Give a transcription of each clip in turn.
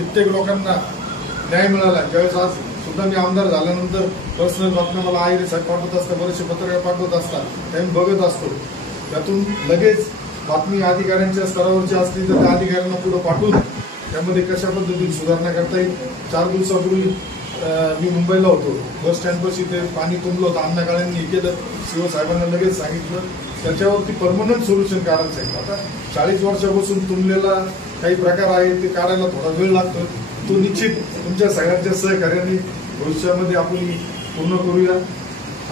कित्येक लोकांना न्याय मिळाला। ज्यावेळेस आज सुद्धा मी आमदार झाल्यानंतर पर्सनल बातम्या मला आयरे साहेब पाठवत असतात, बरेचसे पत्रकार पाठवत असतात, ते बघत असतो। त्यातून लगेच बातमी अधिकाऱ्यांच्या स्तरावरची असली तर त्या अधिकाऱ्यांना पुढे पाठवून त्यामध्ये कशा पद्धतीने सुधारणा करता येईल। 4 दिवसापूर्वी मी मुंबईला होतो, बस स्टँडपाशी ते पाणी तुंबलं होतं, अण्णा काळेंनी केलं, सीओ साहेबांना लगेच सांगितलं त्याच्यावरती परमनंट सोल्युशन काढायचं आहे। आता 40 वर्षापासून तुंबलेला काही प्रकार आहे ते काढायला थोडा वेळ लागतो, तो निश्चित तुमच्या सगळ्यांच्या सहकार्याने भविष्यामध्ये आपण पूर्ण करूया।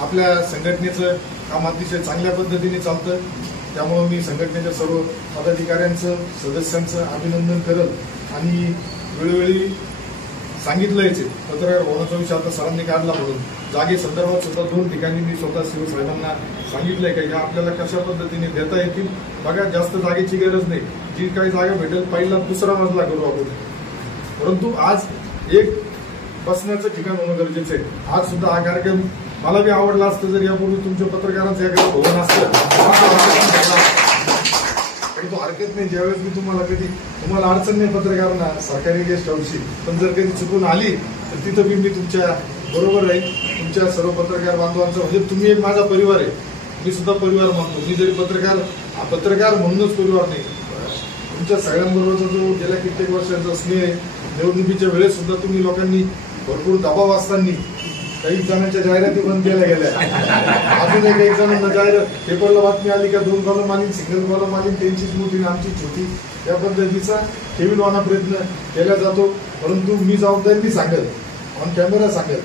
आपल्या संघटनेचं काम अतिशय चांगल्या पद्धतीने चालतं, त्यामुळे मी संघटनेच्या सर्व पदाधिकाऱ्यांचं सदस्यांचं अभिनंदन करत आणि वेळोवेळी सांगितलंयच पत्रकार होण्याचा विषय आता सरांनी काढला म्हणून जागे संदर्भात सुद्धा 2 ठिकाणी मी स्वतः सीओ साहेबांना सांगितलंय की या आपल्याला कशा पद्धतीने देता येतील। बघा, जास्त जागेची गरज नाही, जी काही जागा भेटेल पहिला 2रा मजला करू आपण, परंतु आज एक बसण्याचं ठिकाण होणं गरजेचं आहे। आज सुद्धा हा कार्यक्रम मला बी आवडला असतं जर यापूर्वी तुमच्या पत्रकारांचं एखादं भवन असतं, तो हरकत नाही। ज्यावेळेस मी तुम्हाला अडचण नाही पत्रकारांना सरकारी गेस्ट हाऊसची, पण जर कधी चुकून आली तर तिथं मी तुमच्या बरोबर राहील। तुमच्या सर्व पत्रकार बांधवांचं म्हणजे तुम्ही एक माझा परिवार आहे, मी सुद्धा परिवार मानतो। मी जरी पत्रकार म्हणूनच परिवार नाही, तुमच्या सगळ्यांबरोबरचा जो गेल्या कित्येक वर्षांचा स्नेह आहे, निवडणुकीच्या वेळेस सुद्धा तुम्ही लोकांनी भरपूर दबाव असताना काही जणांच्या जाहिराती बंद केल्या गेल्या, अजून काही जणांना जाहिरात पेपरला बातमी आली का 2 कॉलम आली, सिंगल कॉलम आली, त्यांचीच मोठी आमची छोटी, या पद्धतीचा ठेवीलवाना प्रयत्न केला जातो। परंतु मी जबाबदारीने सांगेल, ऑन कॅमेरा सांगेल,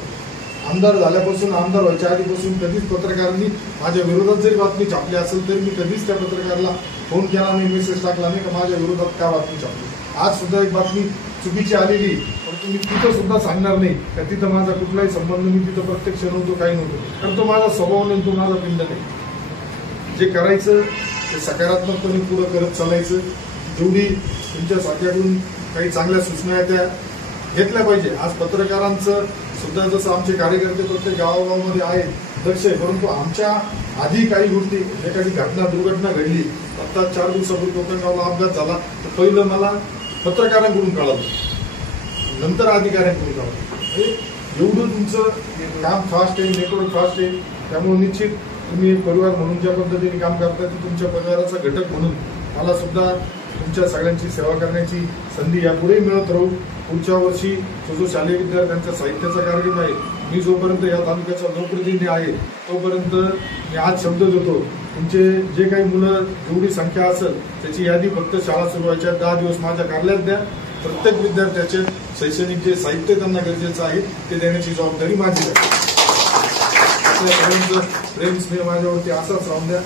आमदार झाल्यापासून आमदार व्हायच्या आधीपासून कधीच पत्रकारांनी माझ्या विरोधात जरी बातमी छापली असेल तरी मी कधीच त्या पत्रकाराला फोन केला नाही, मेसेज टाकला नाही का माझ्या विरोधात का बातमी छापली। आज सुद्धा एक बातमी चुकीची आलेली, परंतु मी तिथं सुद्धा सांगणार नाही का तिथं माझा कुठलाही संबंध, मी तिथं प्रत्यक्ष नव्हतो, काही नव्हतं, कारण तो माझा स्वभाव नाही, तो माझा पिंड नाही। जे करायचं ते सकारात्मकपणे पुढे करत चालायचं। जेवढी तुमच्या साथ्याकडून काही चांगल्या सूचना आहेत त्या घेतल्या पाहिजे। आज पत्रकारांचं सुद्धा जसं आमचे कार्यकर्ते प्रत्येक गावागावामध्ये आहेत दक्ष आहे, परंतु आमच्या आधी काही गोष्टी एखादी दुर्घटना घडली, आता 4 दिवसापूर्वी कोकणगावला अपघात झाला, तर पहिलं मला पत्रकारांकडून कळालं, नंतर अधिकाऱ्यांकडून कळालं। एवढं तुमचं काम फास्ट आहे, नेटवर्क फास्ट आहे, त्यामुळे निश्चित तुम्ही परिवार म्हणून ज्या पद्धतीने काम करता ते तुमच्या परिवाराचा घटक म्हणून मला सुद्धा तुमच्या सगळ्यांची सेवा करण्याची संधी यापुढे मिळत राहू। पुढच्या वर्षी जो शालेय विद्यार्थ्यांच्या साहित्याचा कार्यक्रम आहे, मी जोपर्यंत या तालुक्याचा लोकप्रतिनिधी आहे तोपर्यंत मी आज शब्द देतो, तुमचे जे काही मुलं जेवढी संख्या असेल त्याची यादी फक्त शाळा सुरू व्हायच्या 10 दिवस माझ्या कार्यालयात द्या। प्रत्येक विद्यार्थ्याचे शैक्षणिक जे साहित्य त्यांना गरजेचं आहे ते देण्याची जबाबदारी माझी आहे। प्रेम स्नेह माझ्यावरती असाच राहून द्या।